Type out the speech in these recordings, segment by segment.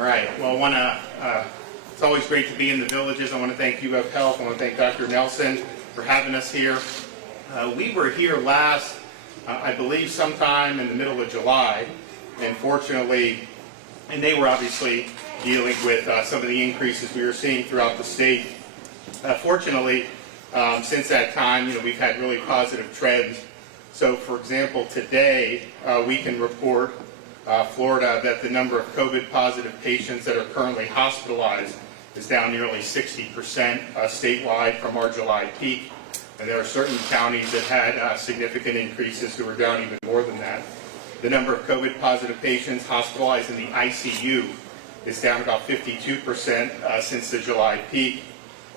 All right. Well, it's always great to be in the villages. I want to thank UF Health. I want to thank Dr. Nelson for having us here. We were here last, I believe, sometime in the middle of July, and fortunately, and they were obviously dealing with some of the increases we were seeing throughout the state. Fortunately, since that time, we've had really positive trends. So, for example, today we can report Florida that the number of COVID-positive patients that are currently hospitalized is down nearly 60% statewide from our July peak. And there are certain counties that had significant increases who are down even more than that. The number of COVID-positive patients hospitalized in the ICU is down about 52% since the July peak.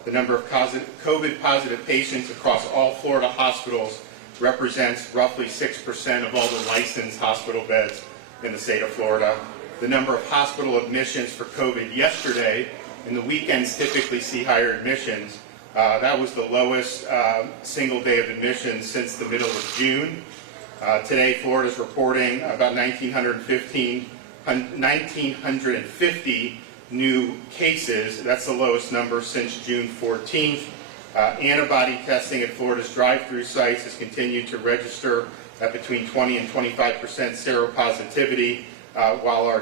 The number of COVID-positive patients across all Florida hospitals represents roughly 6% of all the licensed hospital beds in the state of Florida. The number of hospital admissions for COVID yesterday, and the weekends typically see higher admissions, that was the lowest single day of admissions since the middle of June. Today, Florida is reporting about 1,950 new cases. That's the lowest number since June 14th. Antibody testing at Florida's drive-through sites has continued to register at between 20 and 25% seropositivity, while our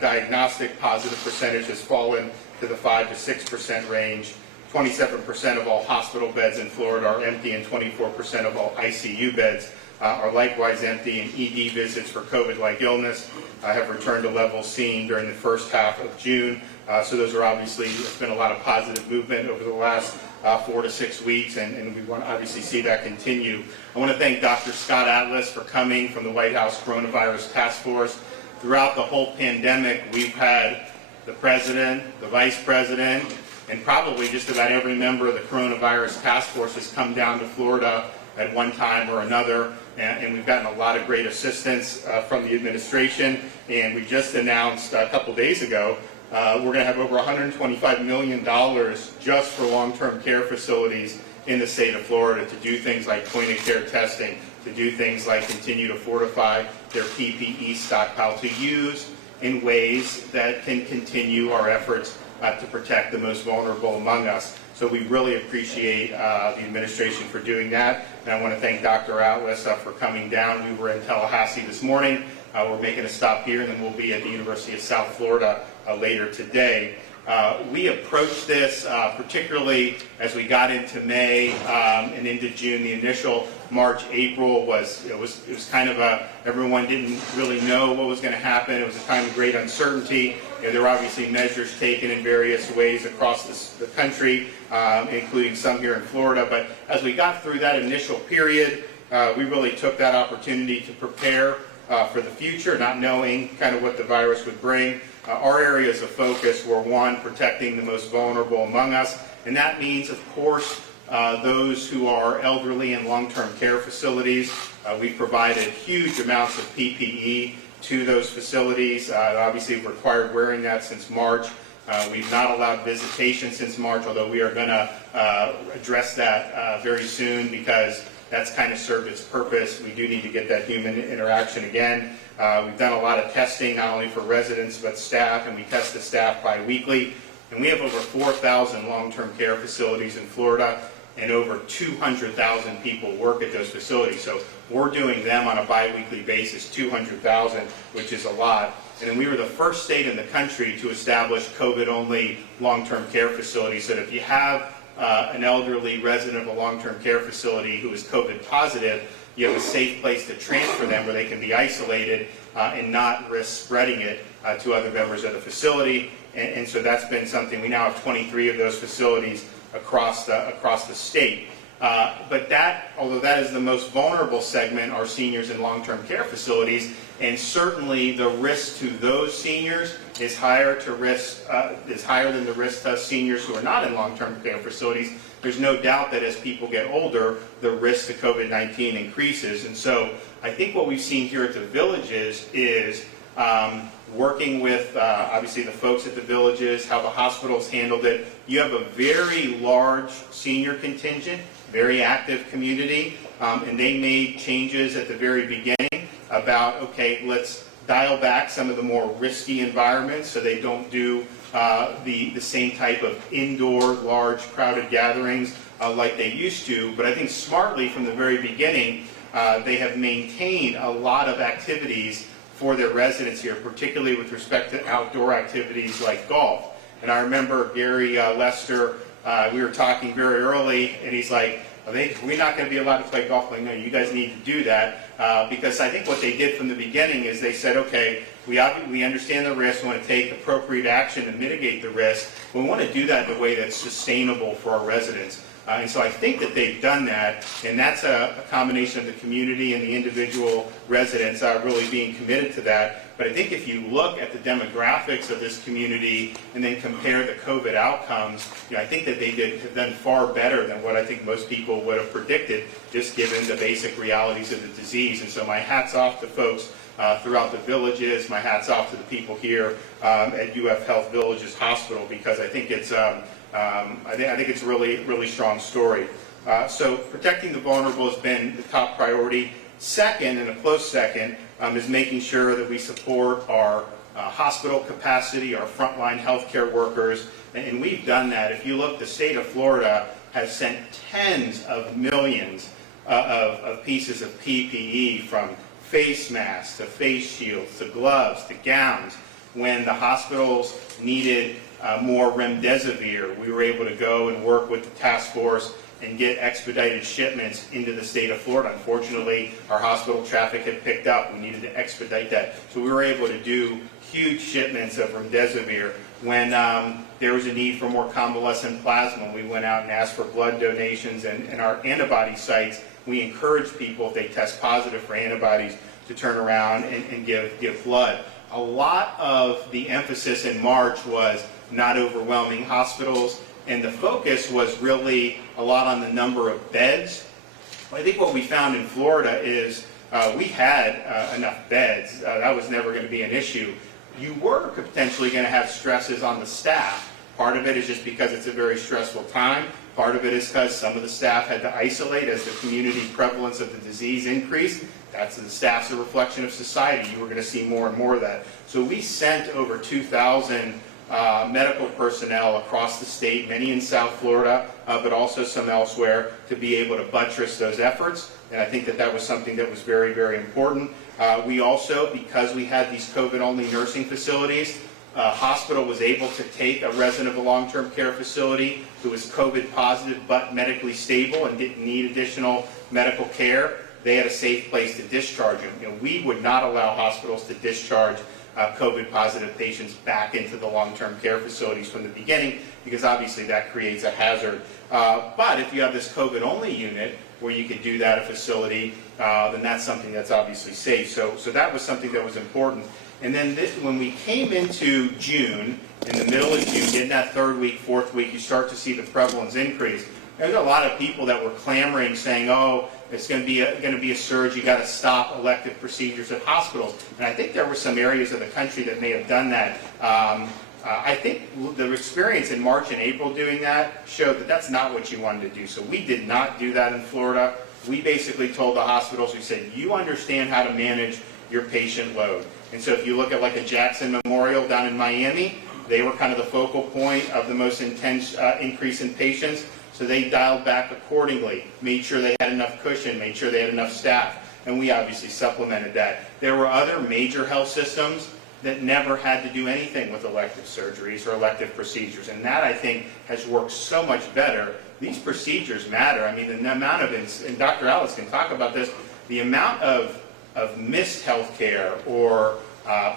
diagnostic positive percentage has fallen to the 5 to 6% range. 27% of all hospital beds in Florida are empty, and 24% of all ICU beds are likewise empty, and ED visits for COVID-like illness have returned to levels seen during the first half of June. So those are obviously, there's been a lot of positive movement over the last 4 to 6 weeks, and we want to obviously see that continue. I want to thank Dr. Scott Atlas for coming from the White House Coronavirus Task Force. Throughout the whole pandemic, we've had the President, the Vice President, and probably just about every member of the Coronavirus Task Force has come down to Florida at one time or another, and we've gotten a lot of great assistance from the administration. And we just announced a couple days ago we're going to have over $125 million just for long-term care facilities in the state of Florida to do things like point-of-care testing, to do things like continue to fortify their PPE stockpile, to use in ways that can continue our efforts to protect the most vulnerable among us. So we really appreciate the administration for doing that. And I want to thank Dr. Atlas for coming down. We were in Tallahassee this morning. We're making a stop here, and then we'll be at the University of South Florida later today. We approached this particularly as we got into May and into June. The initial March, April was kind of everyone didn't really know what was going to happen. It was a time of great uncertainty. There were obviously measures taken in various ways across the country, including some here in Florida. But as we got through that initial period, we really took that opportunity to prepare for the future, not knowing kind of what the virus would bring. Our areas of focus were, one, protecting the most vulnerable among us, and that means, of course, those who are elderly in long-term care facilities. We've provided huge amounts of PPE to those facilities. Obviously, we've required wearing that since March. We've not allowed visitation since March, although we are going to address that very soon because that's kind of served its purpose. We do need to get that human interaction again. We've done a lot of testing, not only for residents but staff, and we test the staff bi-weekly. And we have over 4,000 long-term care facilities in Florida, and over 200,000 people work at those facilities. So we're doing them on a bi-weekly basis, 200,000, which is a lot. And then we were the first state in the country to establish COVID-only long-term care facilities, so that if you have an elderly resident of a long-term care facility who is COVID positive, you have a safe place to transfer them where they can be isolated and not risk spreading it to other members of the facility. And so that's been something. We now have 23 of those facilities across the state. But that, although that is the most vulnerable segment, are seniors in long-term care facilities, and certainly the risk to those seniors is higher than the risk to seniors who are not in long-term care facilities. There's no doubt that as people get older, the risk to COVID-19 increases. And so I think what we've seen here at the villages is working with obviously the folks at the villages, how the hospitals handled it. You have a very large senior contingent, very active community, and they made changes at the very beginning about, okay, let's dial back some of the more risky environments so they don't do the same type of indoor, large, crowded gatherings like they used to. But I think smartly from the very beginning, they have maintained a lot of activities for their residents here, particularly with respect to outdoor activities like golf. And I remember Gary Lester, we were talking very early, and he's like, we're not going to be allowed to play golf. Like, no, you guys need to do that, because I think what they did from the beginning is they said, okay, we understand the risk, we want to take appropriate action to mitigate the risk, but we want to do that in a way that's sustainable for our residents. And so I think that they've done that, and that's a combination of the community and the individual residents really being committed to that. But I think if you look at the demographics of this community and then compare the COVID outcomes, I think that they have done far better than what I think most people would have predicted, just given the basic realities of the disease. And so my hat's off to folks throughout the villages, my hat's off to the people here at UF Health Villages Hospital, because I think it's I think it's a really strong story. So protecting the vulnerable has been the top priority. Second, and a close second, is making sure that we support our hospital capacity, our frontline healthcare workers, and we've done that. If you look, the state of Florida has sent tens of millions of pieces of PPE, from face masks to face shields to gloves to gowns. When the hospitals needed more remdesivir, we were able to go and work with the task force and get expedited shipments into the state of Florida. Unfortunately, our hospital traffic had picked up. We needed to expedite that. So we were able to do huge shipments of remdesivir. When there was a need for more convalescent plasma, we went out and asked for blood donations. And our antibody sites, we encourage people, if they test positive for antibodies, to turn around and give blood. A lot of the emphasis in March was not overwhelming hospitals, and the focus was really a lot on the number of beds. I think what we found in Florida is we had enough beds. That was never going to be an issue. You were potentially going to have stresses on the staff. Part of it is just because it's a very stressful time. Part of it is because some of the staff had to isolate as the community prevalence of the disease increased. That's the staff's a reflection of society. You were going to see more and more of that. So we sent over 2,000 medical personnel across the state, many in South Florida, but also some elsewhere, to be able to buttress those efforts. And I think that that was something that was very, very important. We also, because we had these COVID-only nursing facilities, hospital was able to take a resident of a long-term care facility who was COVID positive but medically stable and didn't need additional medical care. They had a safe place to discharge them. We would not allow hospitals to discharge COVID positive patients back into the long-term care facilities from the beginning, because obviously that creates a hazard. But if you have this COVID-only unit where you could do that at a facility, then that's something that's obviously safe. So that was something that was important. And then when we came into June, in the middle of June, in that third week, fourth week, you start to see the prevalence increase. There's a lot of people that were clamoring, saying, "Oh, it's going to be a surge. You got to stop elective procedures at hospitals." And I think there were some areas of the country that may have done that. I think the experience in March and April doing that showed that that's not what you wanted to do. So we did not do that in Florida. We basically told the hospitals, we said, "You understand how to manage your patient load." And so if you look at like a Jackson Memorial down in Miami, they were kind of the focal point of the most intense increase in patients. So they dialed back accordingly, made sure they had enough cushion, made sure they had enough staff, and we obviously supplemented that. There were other major health systems that never had to do anything with elective surgeries or elective procedures, and that, I think, has worked so much better. These procedures matter. I mean, the amount of, and Dr. Alice can talk about this, the amount of missed health care or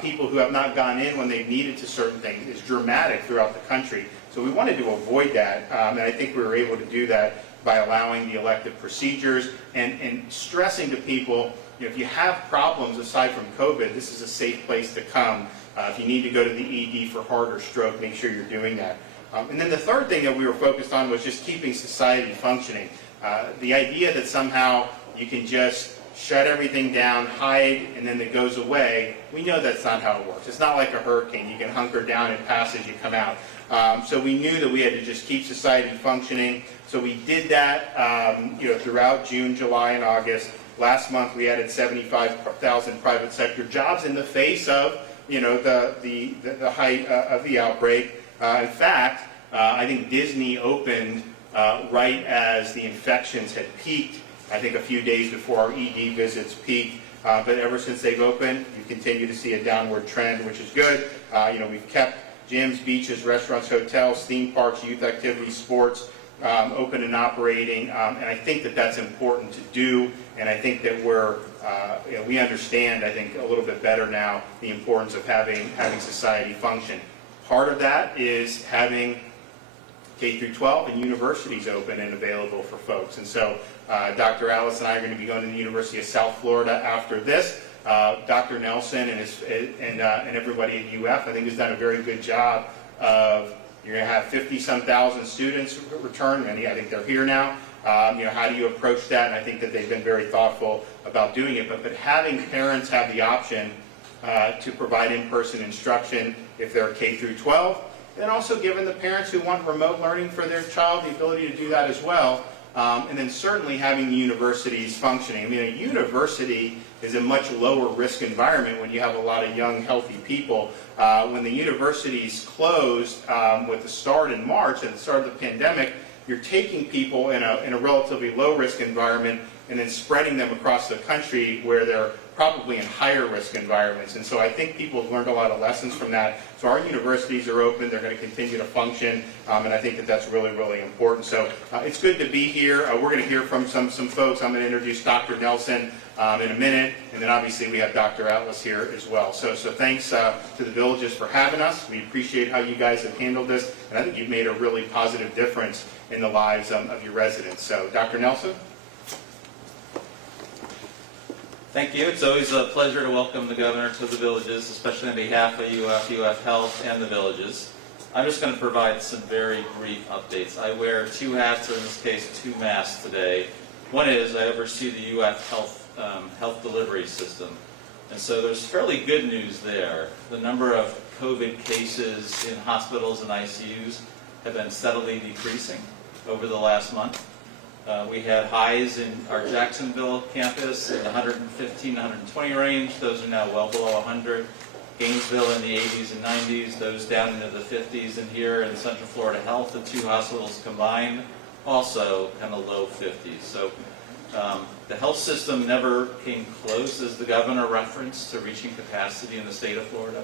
people who have not gone in when they've needed to certain things is dramatic throughout the country. So we wanted to avoid that, and I think we were able to do that by allowing the elective procedures and stressing to people, if you have problems aside from COVID, this is a safe place to come. If you need to go to the ED for heart or stroke, make sure you're doing that. And then the third thing that we were focused on was just keeping society functioning. The idea that somehow you can just shut everything down, hide, and then it goes away, we know that's not how it works. It's not like a hurricane. You can hunker down and pass as you come out. So we knew that we had to just keep society functioning. So we did that throughout June, July, and August. Last month we added 75,000 private sector jobs in the face of, the height of the outbreak. In fact, I think Disney opened right as the infections had peaked, I think a few days before our ED visits peaked. But ever since they've opened, you continue to see a downward trend, which is good. We've kept gyms, beaches, restaurants, hotels, theme parks, youth activities, sports open and operating, and I think that that's important to do, and I think that we understand, I think, a little bit better now the importance of having society function. Part of that is having K through 12 and universities open and available for folks, and so Dr. Alice and I are going to be going to the University of South Florida after this. Dr. Nelson and everybody at UF, I think, has done a very good job of, you're going to have 50-some thousand students return, and I think they're here now. How do you approach that? And I think that they've been very thoughtful about doing it. But having parents have the option to provide in-person instruction if they're K through 12, and also giving the parents who want remote learning for their child the ability to do that as well. And then certainly having the universities functioning. I mean, a university is a much lower risk environment when you have a lot of young, healthy people. When the universities closed with the start in March, at the start of the pandemic, you're taking people in a relatively low risk environment and then spreading them across the country where they're probably in higher risk environments. And so I think people have learned a lot of lessons from that. So our universities are open, they're going to continue to function, and I think that that's really, really important. So it's good to be here. We're going to hear from some folks. I'm going to introduce Dr. Nelson in a minute, and then obviously we have Dr. Atlas here as well. So thanks to the villages for having us. We appreciate how you guys have handled this, and I think you've made a really positive difference in the lives of your residents. So Dr. Nelson? Thank you. It's always a pleasure to welcome the governor to the villages, especially on behalf of UF Health and the villages. I'm just going to provide some very brief updates. I wear two hats, or in this case, two masks today. One is I oversee the UF Health delivery system. And so there's fairly good news there. The number of COVID cases in hospitals and ICUs have been steadily decreasing over the last month. We had highs in our Jacksonville campus in the 115, 120 range. Those are now well below 100. Gainesville in the 80s and 90s, those down into the 50s. And here in Central Florida Health, the two hospitals combined, also kind of low 50s. So the health system never came close, as the governor referenced, to reaching capacity in the state of Florida.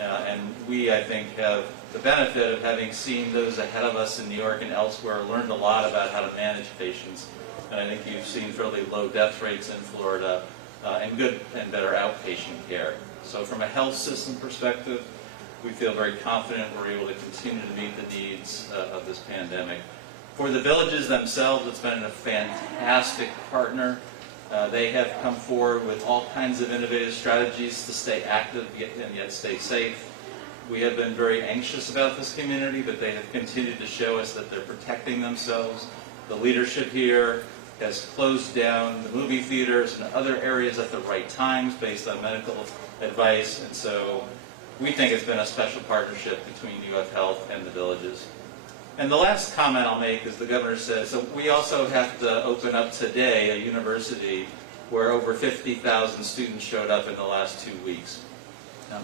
And we, I think, have the benefit of having seen those ahead of us in New York and elsewhere, learned a lot about how to manage patients. And I think you've seen fairly low death rates in Florida and good and better outpatient care. So from a health system perspective, we feel very confident we're able to continue to meet the needs of this pandemic. For the villages themselves, it's been a fantastic partner. They have come forward with all kinds of innovative strategies to stay active and yet stay safe. We have been very anxious about this community, but they have continued to show us that they're protecting themselves. The leadership here has closed down the movie theaters and other areas at the right times based on medical advice, and so we think it's been a special partnership between UF Health and the villages. And the last comment I'll make is the governor said, so we also have to open up today a university where over 50,000 students showed up in the last 2 weeks.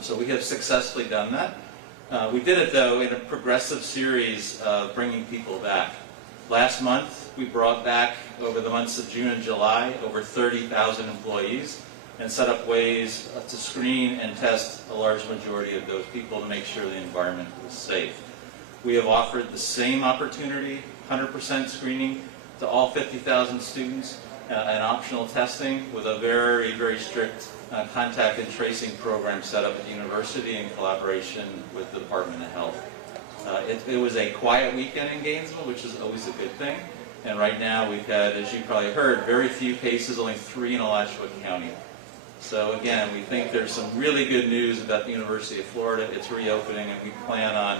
So we have successfully done that. We did it, though, in a progressive series of bringing people back. Last month, we brought back, over the months of June and July, over 30,000 employees and set up ways to screen and test a large majority of those people to make sure the environment was safe. We have offered the same opportunity, 100% screening, to all 50,000 students and optional testing with a very, very strict contact and tracing program set up at the university in collaboration with the Department of Health. It was a quiet weekend in Gainesville, which is always a good thing. And right now we've had, as you probably heard, very few cases, only 3 in Alachua County. So again, we think there's some really good news about the University of Florida. It's reopening, and we plan on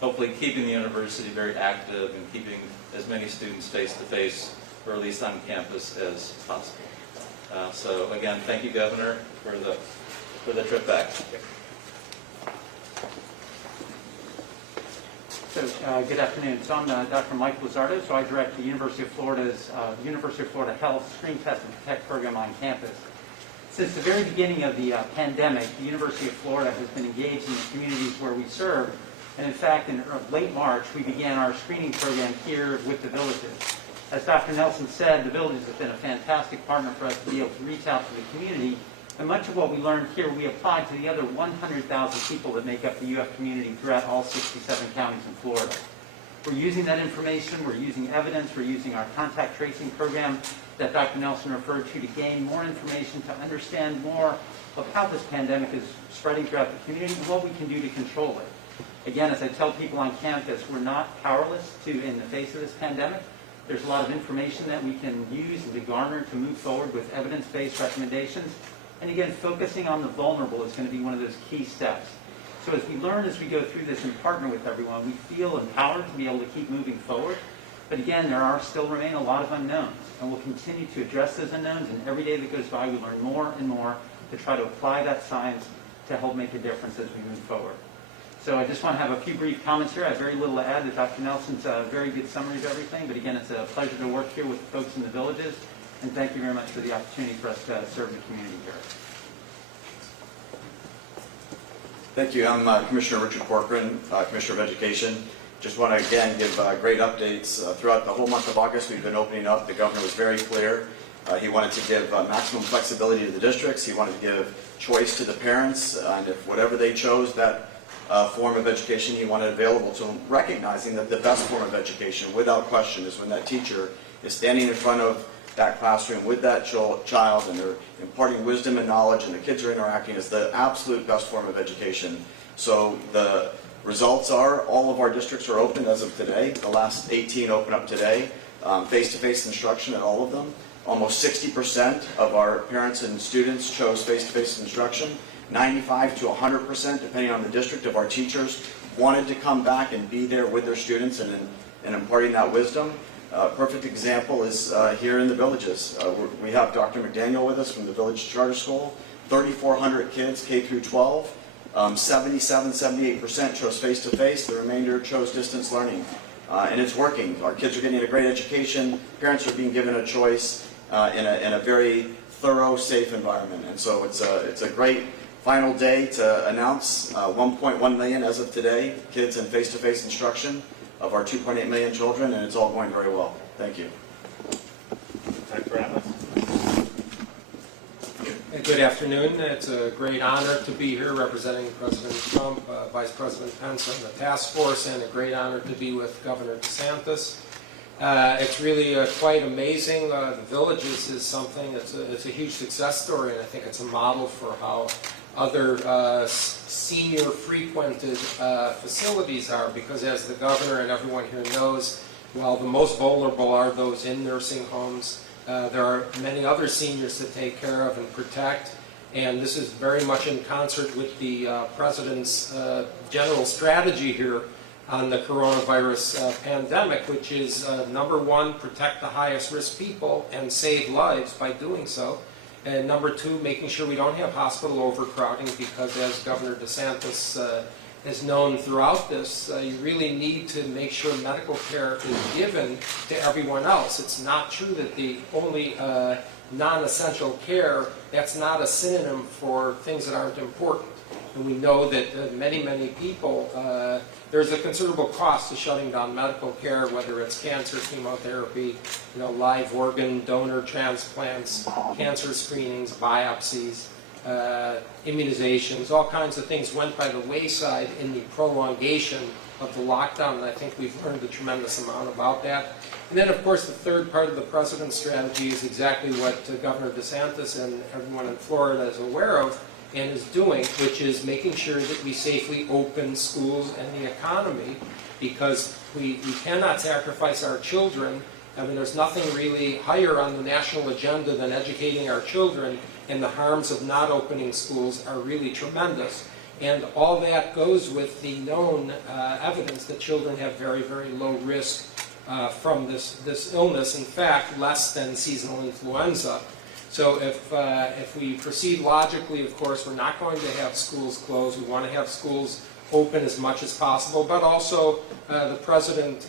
hopefully keeping the university very active and keeping as many students face-to-face, or at least on campus, as possible. So again, thank you, Governor, for the trip back. Good afternoon. So I'm Dr. Mike Lizardo. So I direct the University of Florida Health Screen Test and Protect program on campus. Since the very beginning of the pandemic, the University of Florida has been engaged in the communities where we serve. And in fact, in late March, we began our screening program here with the villages. As Dr. Nelson said, the villages have been a fantastic partner for us to be able to reach out to the community. And much of what we learned here, we applied to the other 100,000 people that make up the UF community throughout all 67 counties in Florida. We're using that information, we're using evidence, we're using our contact tracing program that Dr. Nelson referred to gain more information, to understand more of how this pandemic is spreading throughout the community and what we can do to control it. Again, as I tell people on campus, we're not powerless in the face of this pandemic. There's a lot of information that we can use and to garner to move forward with evidence-based recommendations. And again, focusing on the vulnerable is going to be one of those key steps. So as we learn, as we go through this and partner with everyone, we feel empowered to be able to keep moving forward. But again, there still remain a lot of unknowns. And we'll continue to address those unknowns. And every day that goes by, we learn more and more to try to apply that science to help make a difference as we move forward. So I just want to have a few brief comments here. I have very little to add to Dr. Nelson's very good summary of everything. But again, it's a pleasure to work here with the folks in the villages. And thank you very much for the opportunity for us to serve the community here. Thank you. I'm Commissioner Richard Corcoran, Commissioner of Education. Just want to again give great updates. Throughout the whole month of August, we've been opening up. The governor was very clear. He wanted to give maximum flexibility to the districts. He wanted to give choice to the parents, and if whatever they chose, that form of education he wanted available to them, recognizing that the best form of education, without question, is when that teacher is standing in front of that classroom with that child and they're imparting wisdom and knowledge and the kids are interacting. Is the absolute best form of education. So the results are all of our districts are open as of today. The last 18 open up today. Face-to-face instruction at all of them. Almost 60% of our parents and students chose face-to-face instruction. 95 to 100%, depending on the district, of our teachers wanted to come back and be there with their students and imparting that wisdom. Perfect example is here in the villages. We have Dr. McDaniel with us from the Village Charter School. 3,400 kids, K through 12. 78% chose face-to-face. The remainder chose distance learning. And it's working. Our kids are getting a great education. Parents are being given a choice in a very thorough, safe environment. And so it's a great final day to announce 1.1 million as of today kids in face-to-face instruction of our 2.8 million children, and it's all going very well. Thank you. Dr. Atlas. Good afternoon. It's a great honor to be here representing President Trump, Vice President Pence and the task force, and a great honor to be with Governor DeSantis. It's really quite amazing. The Villages is something, it's a huge success story, and I think it's a model for how other senior frequented facilities are, because as the governor and everyone here knows, while the most vulnerable are those in nursing homes, there are many other seniors to take care of and protect, and this is very much in concert with the President's general strategy here on the coronavirus pandemic, which is number one, protect the highest risk people and save lives by doing so. And number two, making sure we don't have hospital overcrowding, because as Governor DeSantis has known throughout this, you really need to make sure medical care is given to everyone else. It's not true that the only non-essential care, that's not a synonym for things that aren't important. And we know that many, many people, there's a considerable cost to shutting down medical care, whether it's cancer, chemotherapy, live organ donor transplants, cancer screenings, biopsies, immunizations, all kinds of things went by the wayside in the prolongation of the lockdown, and I think we've learned a tremendous amount about that. And then, of course, the third part of the President's strategy is exactly what Governor DeSantis and everyone in Florida is aware of and is doing, which is making sure that we safely open schools and the economy, because we cannot sacrifice our children. I mean, there's nothing really higher on the national agenda than educating our children, and the harms of not opening schools are really tremendous. And all that goes with the known evidence that children have very, very low risk from this illness. In fact, less than seasonal influenza. So if we proceed logically, of course, we're not going to have schools closed. We want to have schools open as much as possible, but also the president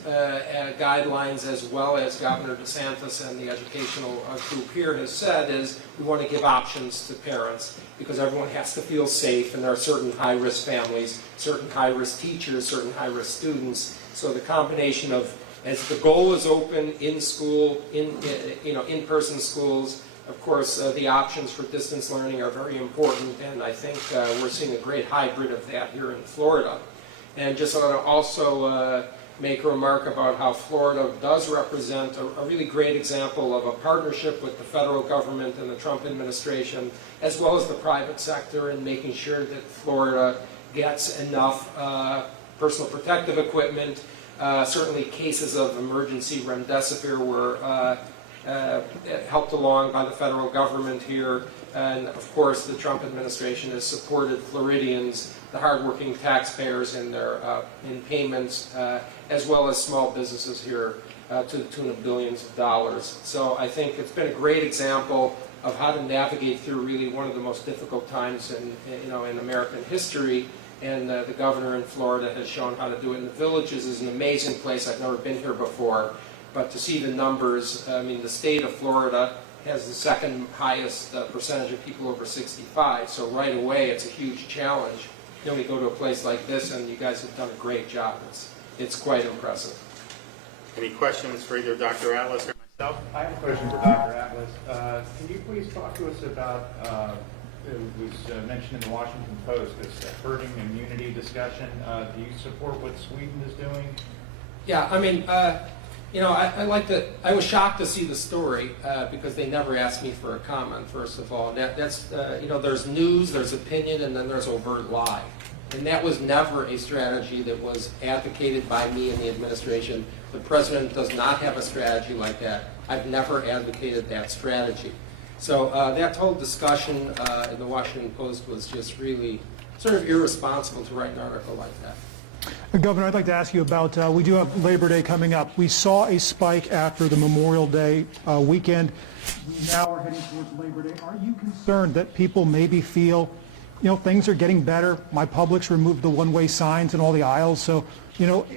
guidelines, as well as Governor DeSantis and the educational group here has said, is we want to give options to parents because everyone has to feel safe, and there are certain high-risk families, certain high-risk teachers, certain high-risk students. So the combination of, as the goal is open in school, in-person schools, of course, the options for distance learning are very important, and I think we're seeing a great hybrid of that here in Florida. And just want to also make a remark about how Florida does represent a really great example of a partnership with the federal government and the Trump administration, as well as the private sector, in making sure that Florida gets enough personal protective equipment. Certainly cases of emergency remdesivir were helped along by the federal government here, and of course the Trump administration has supported Floridians, the hardworking taxpayers, in their in payments, as well as small businesses here to the tune of billions of dollars. So I think it's been a great example of how to navigate through really one of the most difficult times in American history. And the governor in Florida has shown how to do it. And the Villages is an amazing place. I've never been here before. But to see the numbers, I mean, the state of Florida has the second highest percentage of people over 65. So right away, it's a huge challenge. Then we go to a place like this, and you guys have done a great job. It's quite impressive. Any questions for either Dr. Atlas or myself? I have a question for Dr. Atlas. Can you please talk to us about, it was mentioned in the Washington Post, this herding immunity discussion. Do you support what Sweden is doing? Yeah, I mean, I was shocked to see the story because they never asked me for a comment, first of all. That's there's news, there's opinion, and then there's overt lie. And that was never a strategy that was advocated by me and the administration. The president does not have a strategy like that. I've never advocated that strategy. So that whole discussion in the Washington Post was just really sort of irresponsible to write an article like that. Governor, I'd like to ask you about, we do have Labor Day coming up. We saw a spike after the Memorial Day weekend. We now are heading towards Labor Day. Are you concerned that people maybe feel, things are getting better? My Publix removed the one-way signs in all the aisles. So,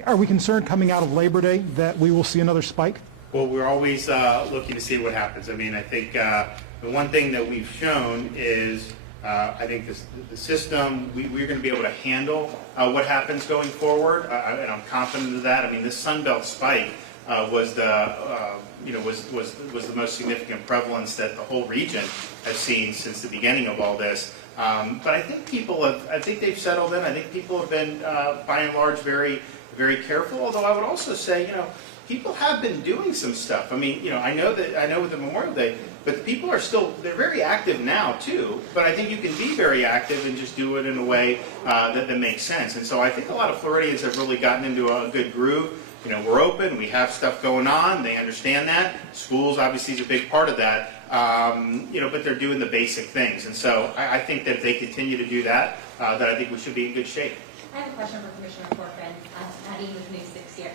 are we concerned coming out of Labor Day that we will see another spike? Well, we're always looking to see what happens. I mean, I think the one thing that we've shown is I think the system, we're going to be able to handle what happens going forward, and I'm confident of that. I mean, this Sun Belt spike was the was the most significant prevalence that the whole region has seen since the beginning of all this. But I think they've settled in. I think people have been, by and large, very, very careful. Although I would also say, people have been doing some stuff. I mean, I know with the Memorial Day, but the people are they're very active now too. But I think you can be very active and just do it in a way that makes sense. And so I think a lot of Floridians have really gotten into a good groove. We're open, we have stuff going on, they understand that. Schools obviously is a big part of that, but they're doing the basic things. And so I think that if they continue to do that, that I think we should be in good shape. I have a question for Commissioner Corcoran, Patty with News 6 here.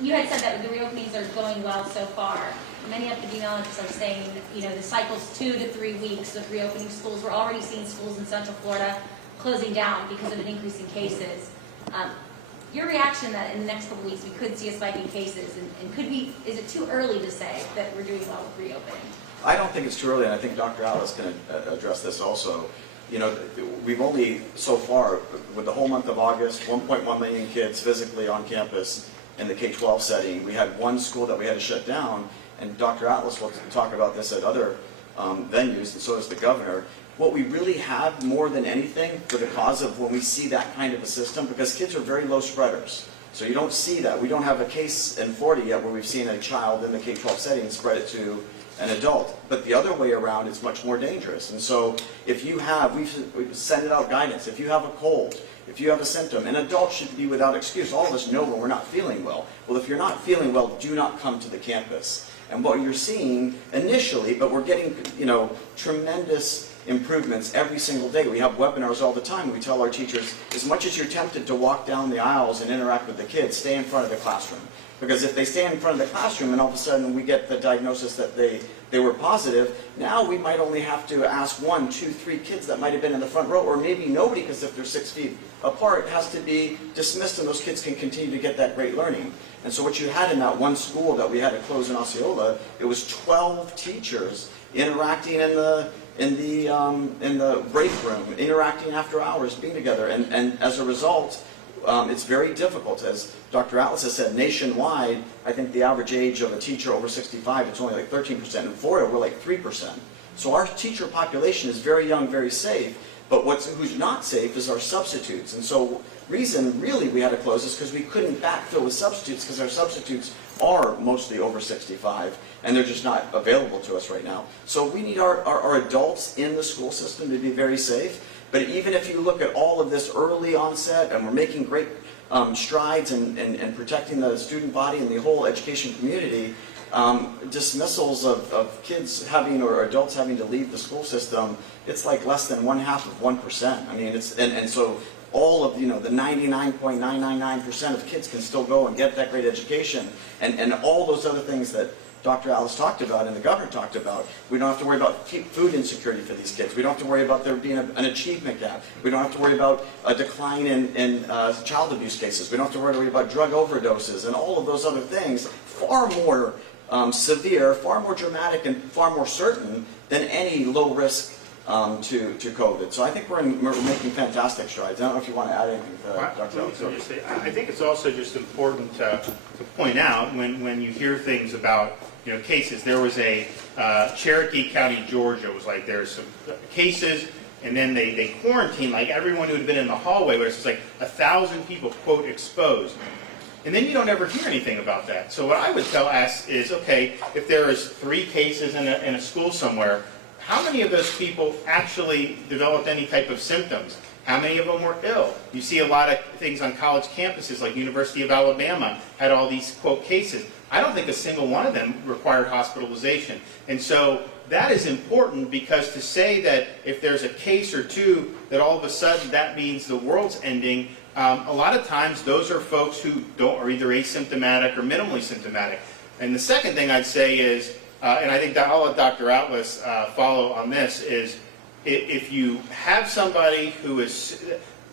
You had said that the reopenings are going well so far. Many epidemiologists are saying, the cycle's 2 to 3 weeks with reopening schools. We're already seeing schools in Central Florida closing down because of an increase in cases. Your reaction that in the next couple weeks we could see a spike in cases, and is it too early to say that we're doing well with reopening? I don't think it's too early, and I think Dr. Alice can address this also. We've only, so far, with the whole month of August, 1.1 million kids physically on campus in the K-12 setting. We had one school that we had to shut down, and Dr. Atlas will talk about this at other venues, and so does the governor. What we really have more than anything for the cause of when we see that kind of a system, because kids are very low spreaders. So you don't see that. We don't have a case in Florida yet where we've seen a child in the K-12 setting spread it to an adult. But the other way around is much more dangerous. And so if you have, we've sent out guidance, if you have a cold, if you have a symptom, an adult should be without excuse. All of us know when we're not feeling well. Well, if you're not feeling well, do not come to the campus. And what you're seeing initially, but we're getting, tremendous improvements every single day. We have webinars all the time. We tell our teachers, as much as you're tempted to walk down the aisles and interact with the kids, stay in front of the classroom. Because if they stay in front of the classroom and all of a sudden we get the diagnosis that they they were positive. Now we might only have to ask 1, 2, 3 kids that might have been in the front row, or maybe nobody, because if they're 6 feet apart, has to be dismissed, and those kids can continue to get that great learning. And so what you had in that one school that we had to close in Osceola, it was 12 teachers interacting in the break room, interacting after hours, being together, and as a result, it's very difficult. As Dr. Atlas has said, nationwide, I think the average age of a teacher over 65, it's only like 13%. In Florida, we're like 3%. So our teacher population is very young, very safe, but who's not safe is our substitutes. And so reason really we had to close is because we couldn't backfill with substitutes, because our substitutes are mostly over 65, and they're just not available to us right now. So we need our adults in the school system to be very safe. But even if you look at all of this early onset, and we're making great strides in protecting the student body and the whole education community, dismissals of kids having, or adults having to leave the school system, it's like less than 0.5%. I mean, and so all of, the 99.999% of kids can still go and get that great education, and all those other things that Dr. Alice talked about and the governor talked about. We don't have to worry about food insecurity for these kids. We don't have to worry about there being an achievement gap. We don't have to worry about a decline in child abuse cases. We don't have to worry about drug overdoses and all of those other things, far more severe, far more dramatic, and far more certain than any low risk to COVID. So I think we're making fantastic strides. I don't know if you want to add anything to Dr. Alice. I think it's also just important to point out when you hear things about cases. There was a Cherokee County, Georgia, was like there's some cases, and then they quarantined like everyone who had been in the hallway, where it's just like 1,000 people, quote, exposed. And then you don't ever hear anything about that. So what I would ask is, okay, if there is 3 cases in a school somewhere, how many of those people actually developed any type of symptoms? How many of them were ill? You see a lot of things on college campuses, like University of Alabama had all these, quote, cases. I don't think a single one of them required hospitalization. And so that is important, because to say that if there's a case or 2, that all of a sudden that means the world's ending, a lot of times those are folks who are either asymptomatic or minimally symptomatic. And the second thing I'd say is, and I think that I'll let Dr. Atlas follow on this, is if you have somebody who is,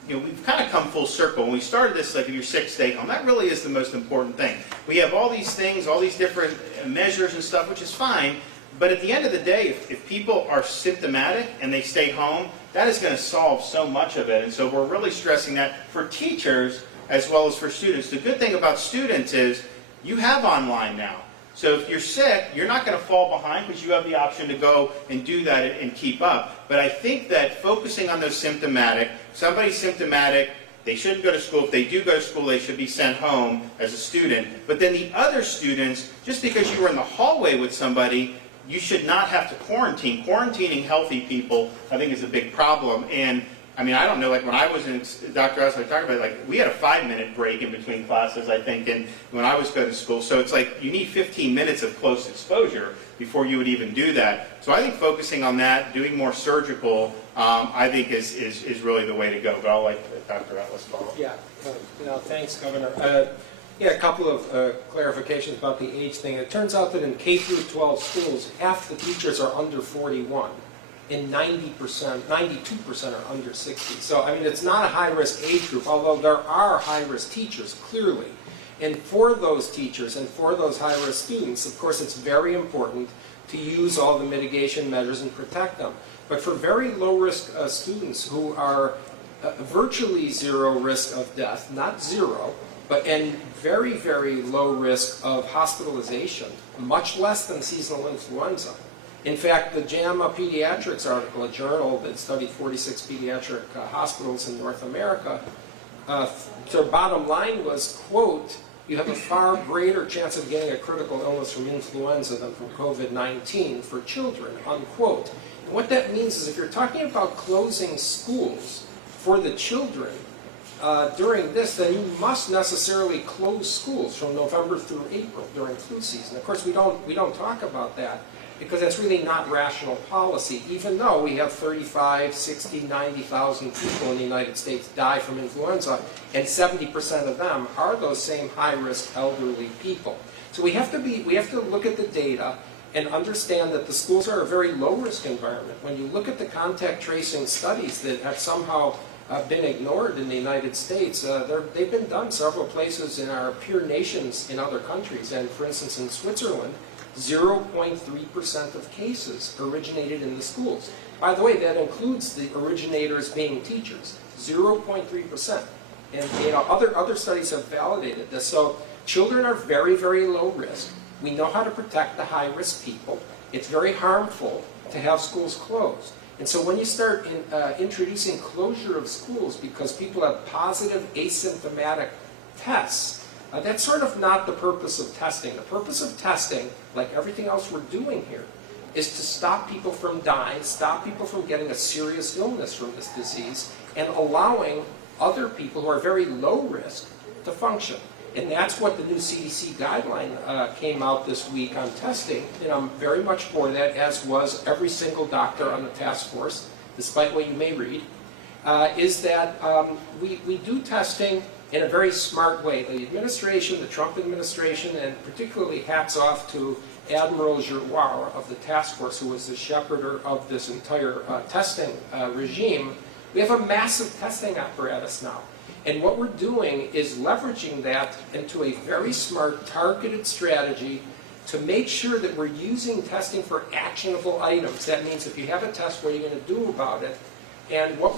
we've kind of come full circle. When we started this, like if you're sick, stay home. That really is the most important thing. We have all these things, all these different measures and stuff, which is fine. But at the end of the day, if people are symptomatic and they stay home, that is going to solve so much of it. And so we're really stressing that for teachers as well as for students. The good thing about students is you have online now. So if you're sick, you're not going to fall behind, because you have the option to go and do that and keep up. But I think that focusing on those symptomatic, somebody's symptomatic, they shouldn't go to school. If they do go to school, they should be sent home as a student. But then the other students, just because you were in the hallway with somebody, you should not have to quarantine. Quarantining healthy people, I think, is a big problem. And I mean, I don't know, like when I was in, Dr. House, I talked about, like, we had a 5-minute break in between classes, I think, and when I was going to school. So it's like you need 15 minutes of close exposure before you would even do that. So I think focusing on that, doing more surgical, I think is really the way to go. But I'll let Dr. Atlas follow. Yeah, thanks, Governor. A couple of clarifications about the age thing. It turns out that in K through 12 schools, half the teachers are under 41. And 92% are under 60. So, I mean, it's not a high-risk age group, although there are high-risk teachers, clearly. And for those teachers and for those high-risk students, of course, it's very important to use all the mitigation measures and protect them. But for very low-risk students who are virtually zero risk of death, not zero, and very, very low risk of hospitalization, much less than seasonal influenza. In fact, the JAMA Pediatrics article, a journal that studied 46 pediatric hospitals in North America, their bottom line was, quote, you have a far greater chance of getting a critical illness from influenza than from COVID-19 for children, unquote. And what that means is if you're talking about closing schools for the children during this, then you must necessarily close schools from November through April during flu season. Of course, we don't talk about that, because that's really not rational policy, even though we have 35, 60, 90,000 people in the United States die from influenza, and 70% of them are those same high-risk elderly people. So we have to look at the data and understand that the schools are a very low-risk environment. When you look at the contact tracing studies that have somehow been ignored in the United States, they've been done several places in our peer nations in other countries. And for instance, in Switzerland, 0.3% of cases originated in the schools. By the way, that includes the originators being teachers, 0.3%. And other studies have validated this. So children are very, very low risk. We know how to protect the high-risk people. It's very harmful to have schools closed. And so when you start introducing closure of schools because people have positive asymptomatic tests, that's sort of not the purpose of testing. The purpose of testing, like everything else we're doing here, is to stop people from dying, stop people from getting a serious illness from this disease, and allowing other people who are very low risk to function. And that's what the new CDC guideline came out this week on testing, and I'm very much for that, as was every single doctor on the task force, despite what you may read, is that we do testing in a very smart way. The administration, the Trump administration, and particularly hats off to Admiral Giroir of the task force, who was the shepherder of this entire testing regime. We have a massive testing apparatus now. And what we're doing is leveraging that into a very smart, targeted strategy to make sure that we're using testing for actionable items. That means if you have a test, what are you going to do about it? And what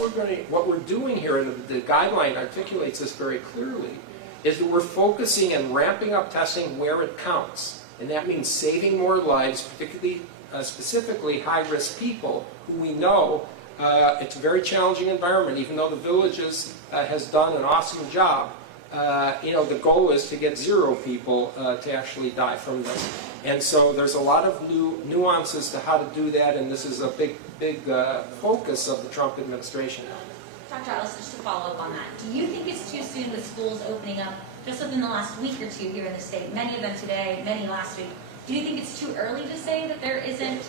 we're doing here, and the guideline articulates this very clearly, is that we're focusing and ramping up testing where it counts. And that means saving more lives, particularly, specifically high-risk people who we know it's a very challenging environment. Even though the Villages has done an awesome job, the goal is to get 0 people to actually die from this. And so there's a lot of new nuances to how to do that, and this is a big focus of the Trump administration now. Dr. Ellis, just to follow up on that, do you think it's too soon with schools opening up just within the last week or two here in the state, many of them today, many last week? Do you think it's too early to say that there isn't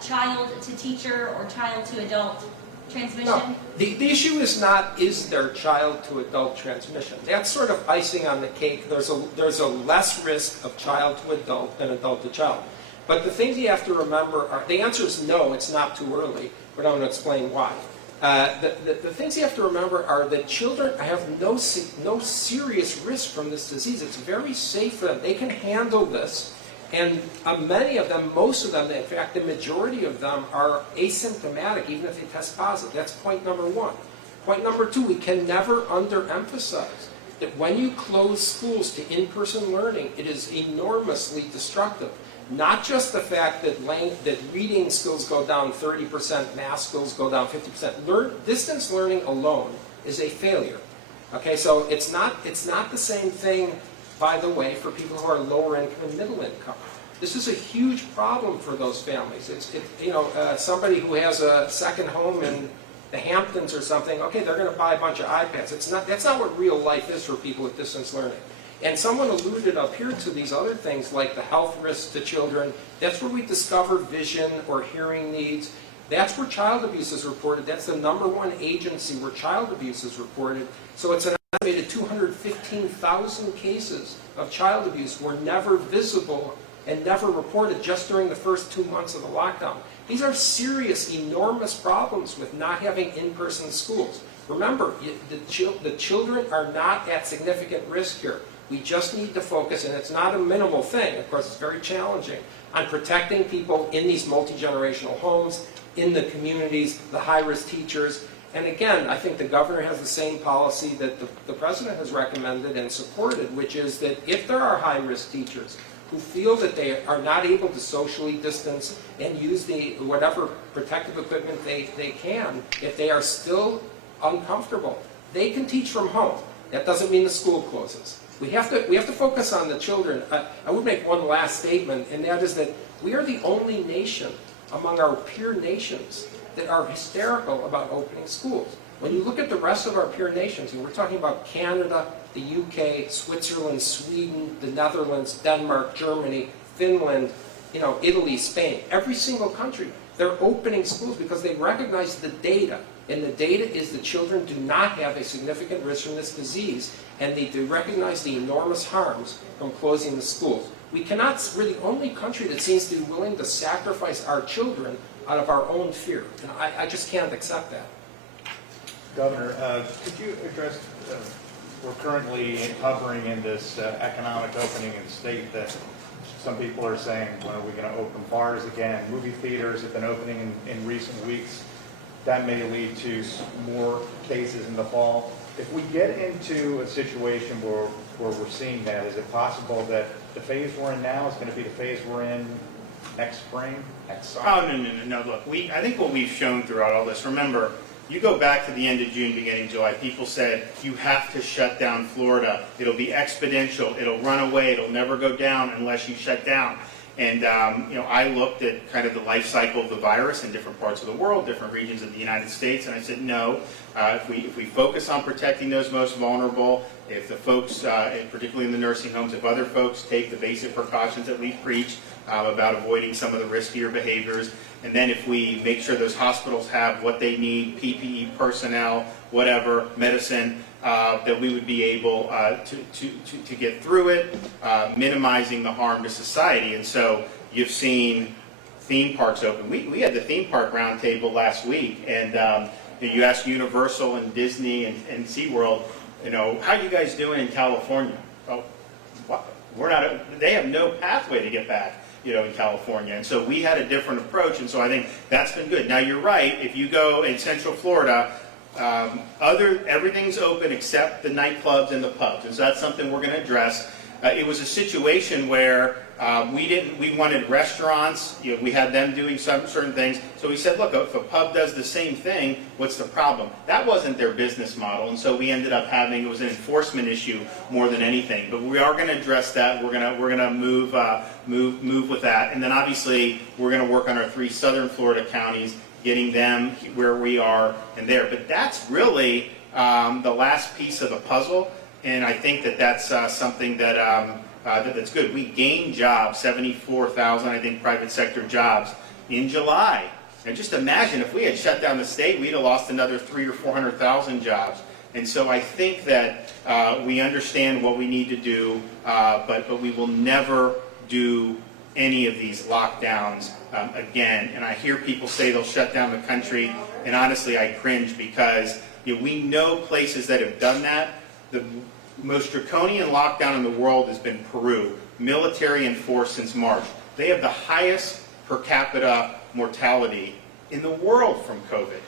child to teacher or child to adult transmission? No, the issue is not, is there child to adult transmission? That's sort of icing on the cake. There's a less risk of child to adult than adult to child. But the things you have to remember are, the answer is no, it's not too early, but I'm going to explain why. The things you have to remember are that children have no serious risk from this disease. It's very safe for them. They can handle this. And many of them, most of them, in fact, the majority of them are asymptomatic, even if they test positive. That's point number one. Point number two, we can never underemphasize that when you close schools to in-person learning, it is enormously destructive. Not just the fact that reading skills go down 30%, math skills go down 50%. Distance learning alone is a failure. Okay, so it's not the same thing, by the way, for people who are lower income and middle income. This is a huge problem for those families. Somebody who has a second home in the Hamptons or something, okay, they're going to buy a bunch of iPads. That's not what real life is for people with distance learning. And someone alluded up here to these other things like the health risks to children. That's where we discover vision or hearing needs. That's where child abuse is reported. That's the #1 agency where child abuse is reported. So it's an estimated 215,000 cases of child abuse were never visible and never reported just during the first 2 months of the lockdown. These are serious, enormous problems with not having in-person schools. Remember, the children are not at significant risk here. We just need to focus, and it's not a minimal thing, of course it's very challenging, on protecting people in these multi-generational homes, in the communities, the high-risk teachers. And again, I think the governor has the same policy that the president has recommended and supported, which is that if there are high-risk teachers who feel that they are not able to socially distance and use whatever protective equipment they can, if they are still uncomfortable, they can teach from home. That doesn't mean the school closes. We have to focus on the children. I would make one last statement, and that is that we are the only nation among our peer nations that are hysterical about opening schools. When you look at the rest of our peer nations, and we're talking about Canada, the UK, Switzerland, Sweden, the Netherlands, Denmark, Germany, Finland, Italy, Spain, every single country, they're opening schools because they recognize the data. And the data is that children do not have a significant risk from this disease, and they do recognize the enormous harms from closing the schools. We're the only country that seems to be willing to sacrifice our children out of our own fear. And I just can't accept that. Governor, could you address, we're currently hovering in this economic opening in the state that some people are saying, when are we going to open bars again? Movie theaters have been opening in recent weeks. That may lead to more cases in the fall. If we get into a situation where we're seeing that, is it possible that the phase we're in now is going to be the phase we're in next spring, next summer? Oh, no. Look, I think what we've shown throughout all this, remember, you go back to the end of June, beginning of July, people said, you have to shut down Florida. It'll be exponential. It'll run away. It'll never go down unless you shut down. And, I looked at kind of the life cycle of the virus in different parts of the world, different regions of the United States, and I said, no, if we focus on protecting those most vulnerable, if the folks, and particularly in the nursing homes, if other folks take the basic precautions that we preach about avoiding some of the riskier behaviors, and then if we make sure those hospitals have what they need, PPE, personnel, whatever, medicine, that we would be able to get through it, minimizing the harm to society. And so you've seen theme parks open. We had the theme park roundtable last week, and you asked Universal and Disney and SeaWorld, how are you guys doing in California? Oh, we're not. They have no pathway to get back, in California. And so we had a different approach, and so I think that's been good. Now you're right. If you go in Central Florida, everything's open except the nightclubs and the pubs, and so that's something we're going to address. It was a situation where we wanted restaurants, we had them doing some certain things, so we said, look, if a pub does the same thing, what's the problem? That wasn't their business model, and so we ended up having, it was an enforcement issue more than anything, but we are going to address that. We're going to move with that, and then obviously we're going to work on our 3 southern Florida counties, getting them where we are and there. But that's really the last piece of the puzzle, and I think that's something that's good. We gained jobs, 74,000, I think, private sector jobs in July. And just imagine if we had shut down the state, we'd have lost another 300,000 or 400,000 jobs. And so I think that we understand what we need to do, but we will never do any of these lockdowns again. And I hear people say they'll shut down the country, and honestly I cringe, because we know places that have done that. The most draconian lockdown in the world has been Peru, military enforced since March. They have the highest per capita mortality in the world from COVID.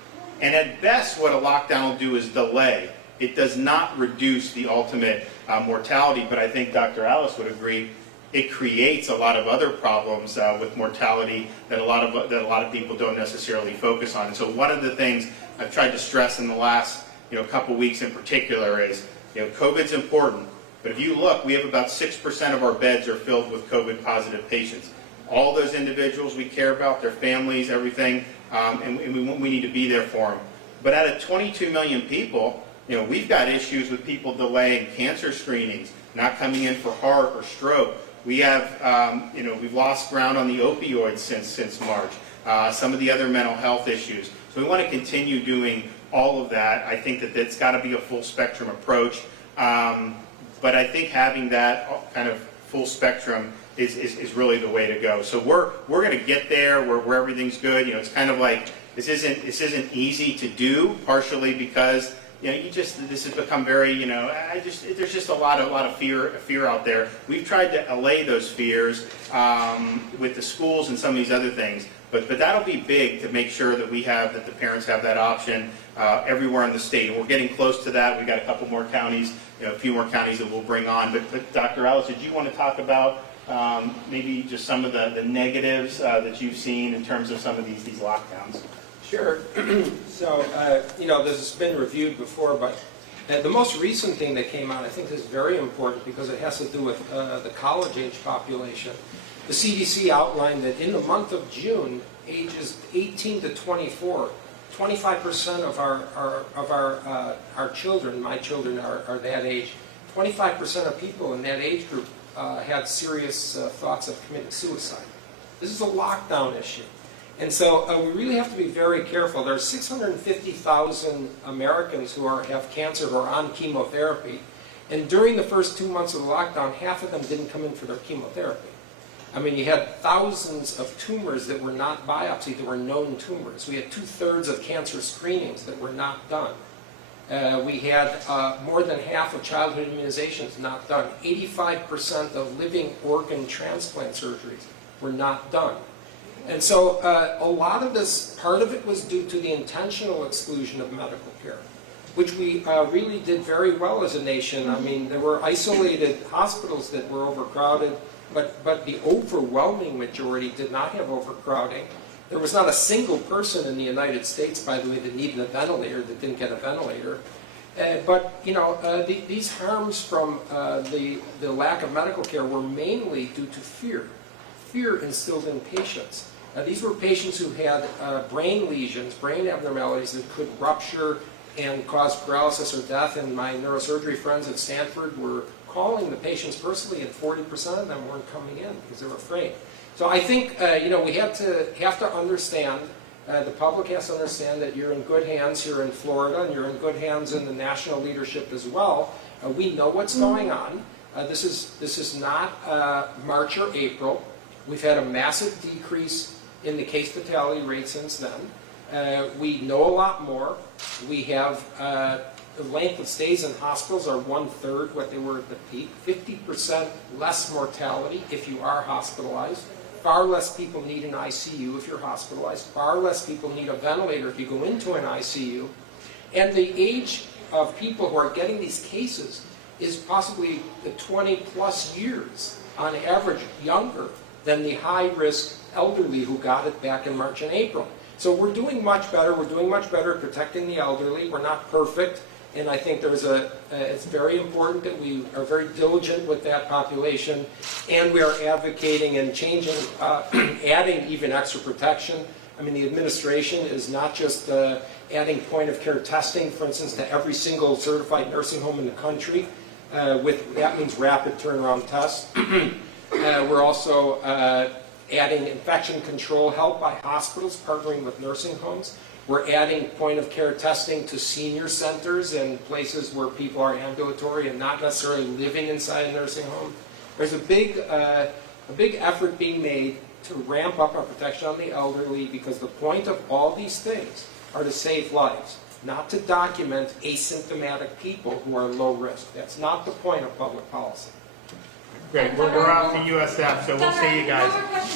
And at best what a lockdown will do is delay. It does not reduce the ultimate mortality, but I think Dr. Alice would agree, it creates a lot of other problems with mortality that a lot of people don't necessarily focus on. And so one of the things I've tried to stress in the last couple weeks in particular is, COVID's important, but if you look, we have about 6% of our beds are filled with COVID positive patients. All those individuals we care about, their families, everything, and we need to be there for them. But out of 22 million people, we've got issues with people delaying cancer screenings, not coming in for heart or stroke. We have, we've lost ground on the opioids since March, some of the other mental health issues. So we want to continue doing all of that. I think that it's got to be a full spectrum approach. But I think having that kind of full spectrum is really the way to go. So we're going to get there where everything's good. It's kind of like this isn't easy to do, partially because this has become very, there's just a lot of fear out there. We've tried to allay those fears with the schools and some of these other things, but that'll be big to make sure that that the parents have that option everywhere in the state. And we're getting close to that. We've got a couple more counties, a few more counties that we'll bring on. But Dr. Alice, did you want to talk about maybe just some of the negatives that you've seen in terms of some of these lockdowns? Sure. So, this has been reviewed before, but the most recent thing that came out, I think, is very important because it has to do with the college-age population. The CDC outlined that in the month of June, ages 18 to 24, 25% of our children, my children are that age, 25% of people in that age group had serious thoughts of committing suicide. This is a lockdown issue. And so we really have to be very careful. There are 650,000 Americans who have cancer who are on chemotherapy. And during the first 2 months of the lockdown, half of them didn't come in for their chemotherapy. I mean, you had thousands of tumors that were not biopsied, that were known tumors. We had 2/3 of cancer screenings that were not done. We had more than half of childhood immunizations not done. 85% of living organ transplant surgeries were not done. And so a lot of this, part of it was due to the intentional exclusion of medical care, which we really did very well as a nation. I mean, there were isolated hospitals that were overcrowded, but the overwhelming majority did not have overcrowding. There was not a single person in the United States, by the way, that needed a ventilator that didn't get a ventilator. But, you know, these harms from the lack of medical care were mainly due to fear instilled in patients. These were patients who had brain lesions, brain abnormalities that could rupture and cause paralysis or death, and my neurosurgery friends at Stanford were calling the patients personally, and 40% of them weren't coming in because they were afraid. So I think, you know, we have to understand, the public has to understand that you're in good hands here in Florida, and you're in good hands in the national leadership as well. We know what's going on. This is not March or April. We've had a massive decrease in the case fatality rate since then. We know a lot more. We have the length of stays in hospitals are 1/3 what they were at the peak. 50% less mortality if you are hospitalized. Far less people need an ICU if you're hospitalized. Far less people need a ventilator if you go into an ICU. And the age of people who are getting these cases is possibly 20+ years, on average younger than the high-risk elderly who got it back in March and April. So we're doing much better. We're doing much better at protecting the elderly. We're not perfect. And I think it's very important that we are very diligent with that population, and we are advocating and changing, adding even extra protection. I mean, the administration is not just adding point-of-care testing, for instance, to every single certified nursing home in the country. That means rapid turnaround tests. We're also adding infection control help by hospitals partnering with nursing homes. We're adding point-of-care testing to senior centers and places where people are ambulatory and not necessarily living inside a nursing home. There's a big effort being made to ramp up our protection on the elderly, because the point of all these things are to save lives, not to document asymptomatic people who are low risk. That's not the point of public policy. Great, we're off to USF, so we'll see you guys. One more question